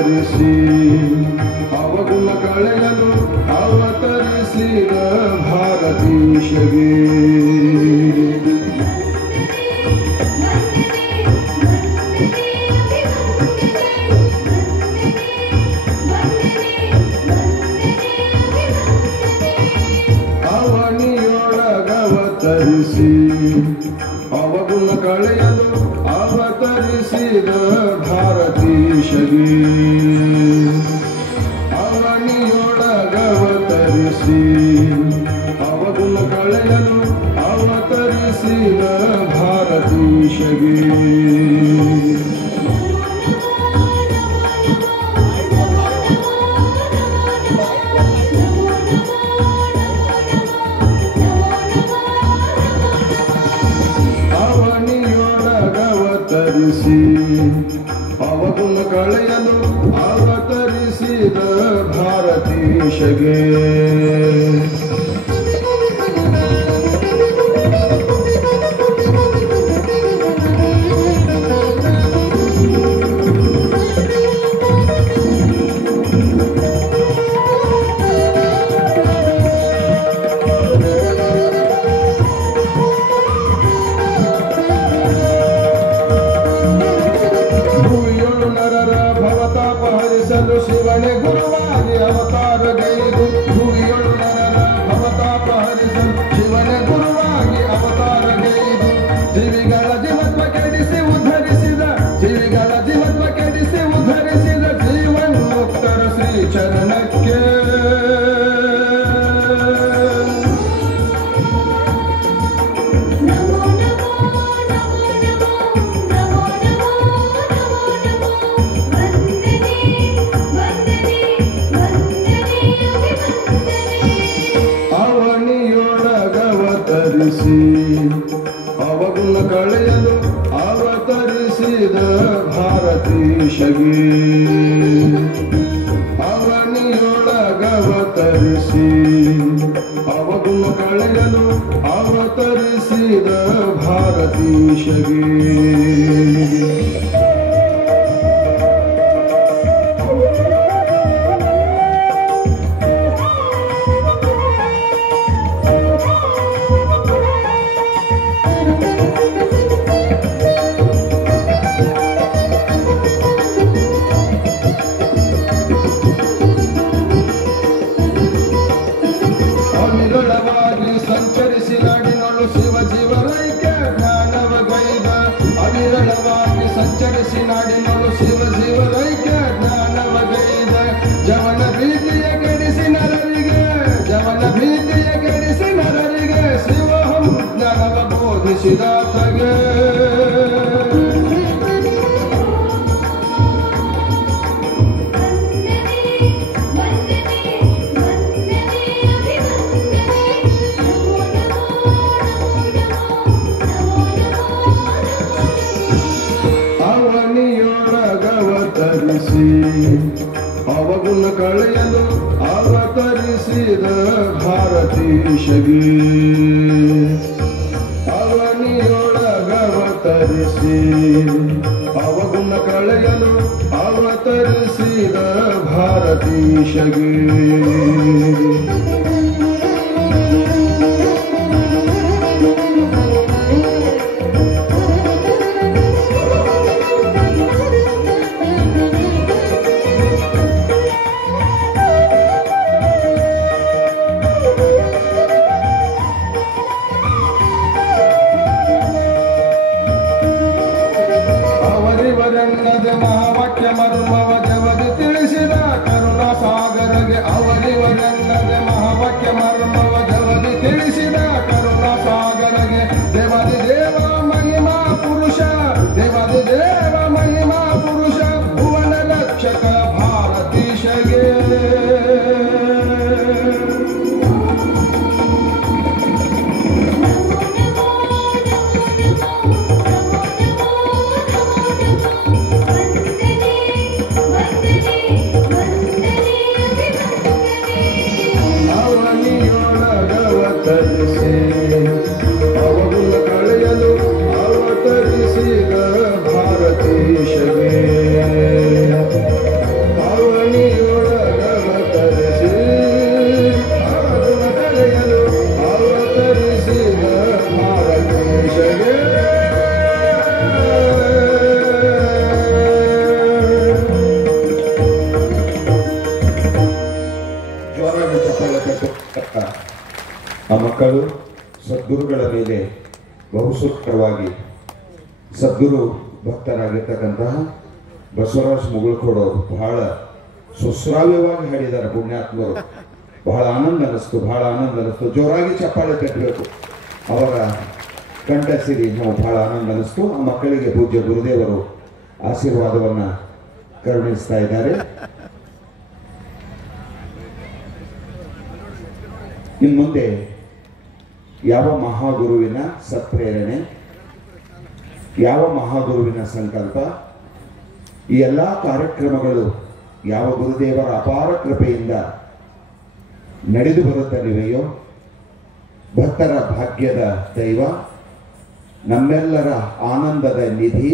ಅವತರಿಸಿ ಅವಗುಣ ಕಳೆಯಲು ಅವತರಿಸಿದ ಭಾರತೀಶಗೆ ಅವನಿಯೊಳಗವತರಿಸಿ ಅವಗುಣ ಕಳೆಯಲು ಅವತರಿಸಿದ ಭಾರತೀಶಗೆ ಅವನಿಯೊಳಗವತರಿಸಿ ಅವಗುಣ ಕಳೆಯಲು ಅವತರಿಸಿದ ಭಾರತೀಶಗೆ ಅವನಿಯೊಳಗವತರಿಸಿ ಅವಗುಣ ಕಳೆಯಲು ಅವತರಿಸಿದ ಭಾರತೀಶಗೆ ಶಿವನೇ ಗುರುವಾಗಿ ಅವತಾರಗೈದು ಭೂಮಿಯೊಳು ನರರ ಭವತಾಪ ಹರಿಸಲು ಶಿವನೇ ಗುರುವಾಗಿ ಅವತಾರಗೈದು ಜೀವಿಗಳ ಜೀವತ್ವ ಕೆಡಿಸಿ ಉದ್ಧರಿಸಿದ ಜೀವಿಗಳ ಜೀವತ್ವ ಕೆಡಿಸಿ ಉದ್ಧರಿಸಿದ ಜೀವನ್ಮುಕ್ತರ ಶ್ರೀ ಚರಣಕ್ಕೆ ಅವನಿಯೊಳಗವತರಿಸಿ ಅವಗುಣ ಕಳೆಯಲು ಅವತರಿಸಿದ ಭಾರತೀಶಗೆ ಅವನಿಯೊಳಗವತರಿಸಿ ಅವಗುಣ ಕಳೆಯಲು ಅವತರಿಸಿದ ಭಾರತೀಶಗೆ ಅವಿರಳವಾಗಿ ಸಂಚರಿಸಿ ನಾಡಿನೊಳು ಶಿವ ಜೀವರೈಕ್ಯ ಜ್ಞಾನವಗೈದ ಅವಿರಳವಾಗಿ ಸಂಚರಿಸಿ ನಾಡಿನೊಳು ಶಿವ ಜೀವರೈಕ್ಯ ಜ್ಞಾನವಗೈದ ಜವನ ಭೀತಿಯ ಕೆಡಿಸಿ ನರರಿಗೆ ಜವನ ಭೀತಿಯ ಕೆಡಿಸಿ ನರರಿಗೆ ಶಿವಹಂ ಜ್ಞಾನವ ಬೋಧಿಸಿದಾತಗೆ ಅವನಿಯೊಳಗವತರಿಸಿ ಅವಗುಣ ಕಳೆಯಲು ಅವತರಿಸಿದ ಭಾರತೀಶಗೆ ಅವನಿಯೊಳಗವತರಿಸಿ ಅವಗುಣ ಕಳೆಯಲು ಅವತರಿಸಿದ ಭಾರತೀಶಗೆ ಅವರಿವರೆನ್ನದೆ ಮಹಾವಾಕ್ಯ ಮರ್ಮವ ಜವದಿ ತಿಳಿಸಿದ ಕರುಣಾ ಸಾಗರಗೆ ಅವರಿವರೆನ್ನದೆ ಮಹಾವಾಕ್ಯ ಮರ್ಮವ ಜವದಿ ತಿಳಿಸಿದ ಕರುಣಾ ಸಾಗರಗೆ ದೇವಾದಿ ದೇವ ಮಹಿಮಾ ಪುರುಷ ದೇವಾದಿ ದೇವ ಮಹಿಮಾ ಪುರುಷ ಭುವನ ರಕ್ಷಕ ಭಾರತೀಶಗೆ ಅವನಿಯೊಳಗವತರಿಸಿ ಅವಗುಣ ಕಳೆಯಲು ಅವತರಿಸಿದ ಭಾರತೀಶ ಆ ಮಕ್ಕಳು ಸದ್ಗುರುಗಳ ಮೇಲೆ ಬಹುಸೂತ್ರವಾಗಿ ಸದ್ಗುರು ಭಕ್ತರಾಗಿರ್ತಕ್ಕಂತಹ ಬಸವರಾಜ್ ಮುಗುಳ್ಕೋಡು ಬಹಳ ಸುಶ್ರಾವ್ಯವಾಗಿ ಹಾಡಿದ್ದಾರೆ ಪುಣ್ಯಾತ್ಮರು. ಬಹಳ ಆನಂದ ಅನ್ನಿಸ್ತು. ಜೋರಾಗಿ ಚಪ್ಪಾಳೆ ಕಟ್ಟಬೇಕು. ಅವರ ಕಂಠ ಸಿರಿ ನಾವು ಬಹಳ ಆನಂದ ಅನ್ನಿಸ್ತು. ಆ ಮಕ್ಕಳಿಗೆ ಪೂಜ್ಯ ಗುರುದೇವರು ಆಶೀರ್ವಾದವನ್ನು ಕರುಣಿಸ್ತಾ ಇದ್ದಾರೆ. ಇನ್ನು ಮುಂದೆ ಯಾವ ಮಹಾಗುರುವಿನ ಸತ್ಪ್ರೇರಣೆ, ಯಾವ ಮಹಾಗುರುವಿನ ಸಂಕಲ್ಪ, ಈ ಎಲ್ಲ ಕಾರ್ಯಕ್ರಮಗಳು ಯಾವ ಗುರುದೇವರ ಅಪಾರ ಕೃಪೆಯಿಂದ ನಡೆದು ಬರುತ್ತಲಿವೆಯೋ, ಭಕ್ತರ ಭಾಗ್ಯದ ದೈವ, ನಮ್ಮೆಲ್ಲರ ಆನಂದದ ನಿಧಿ